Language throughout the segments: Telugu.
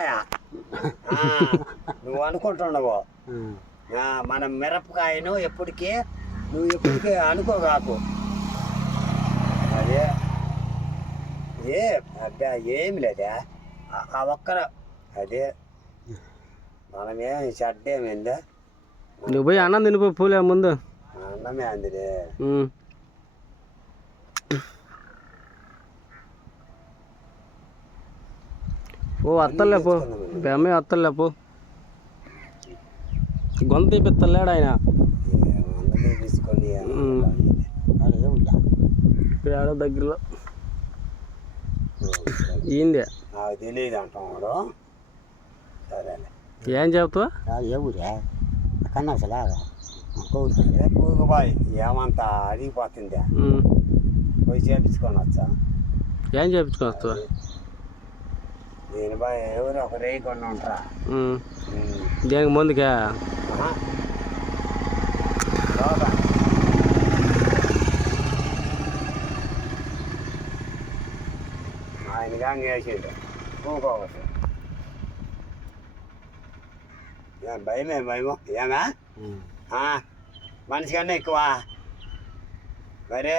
మిరపకాయ నువ్వు అనుకుంటున్నావు మన మిరపకాయను ఎప్పటికీ నువ్వు ఎప్పటికీ అనుకోగాకు. అదే అబ్బా ఏమి లేదా ఆ ఒక్కర అదే మనమేం చెడ్డేమైందా. నువ్వు పోయి అన్నం తినిపో పూలే ముందు. అన్నమే అందిలే. ఓ అత్తలే పో బెమ్మే అత్తలే పో. గొంత తీపిస్తలేడు ఆయన. తీసుకొని ఇక్కడ ఆడో దగ్గరలో ఈందే నాకు తెలియదు అంటున్నాడు. సరేలే ఏం చెప్తావా? ఏ ఊరే కన్నా పూగుబాయ్ ఏమంతా అడిగిపోతుందా పోయి చేపించుకొని వచ్చా. ఏం చేపించుకొని వస్తావా? దీని బాయ్ ఎవరు ఒక రేయి కొన్ని ఉంటారా దేనికి ముందుకా? ఆయన కానీ వేసిండు పూకోవచ్చు. భయమే భయమో ఏమా మనిషి కన్నా ఎక్కువ మరి.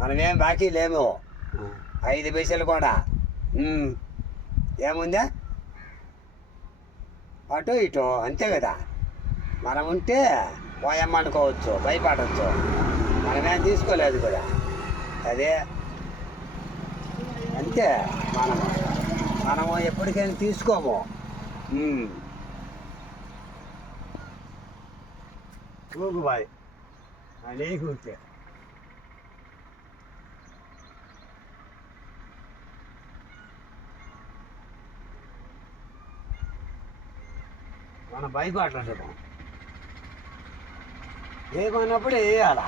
మనమేం బాకీ లేము 5 పైసలు కూడా. ఏముందా అటు ఇటు అంతే కదా. మనం ఉంటే పోయమ్మనుకోవచ్చు, భయపడవచ్చు. మనమేం తీసుకోలేదు కూడా. అదే అంతే. మనము ఎప్పటికైనా తీసుకోము. బాయ్ అదే కూర్చే మనం భయపడలేదు. ఏమన్నప్పుడు వేయాలా.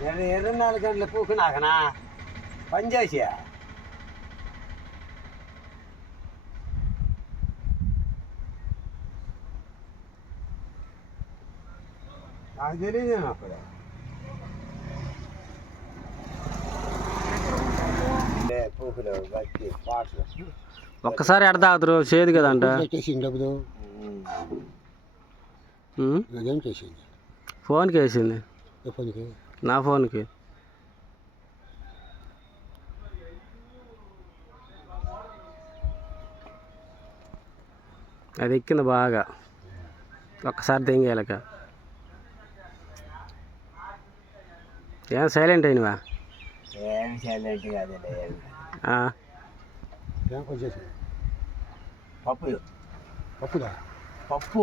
నేను 24 గంటల పూకు నాకనా పని చేసి నాకు తెలియదు. అప్పుడు పూకులు బట్టి పాటలు ఒక్కసారి ఎడ తాగుతారు చేదు కదంట. ఫోన్కి వేసింది, నా ఫోన్కి. అది ఎక్కింది బాగా. ఒక్కసారి తెంగేలక ఏం సైలెంట్ అయినవా? ఏం సైలెంట్ కాదు. పప్పు పప్పు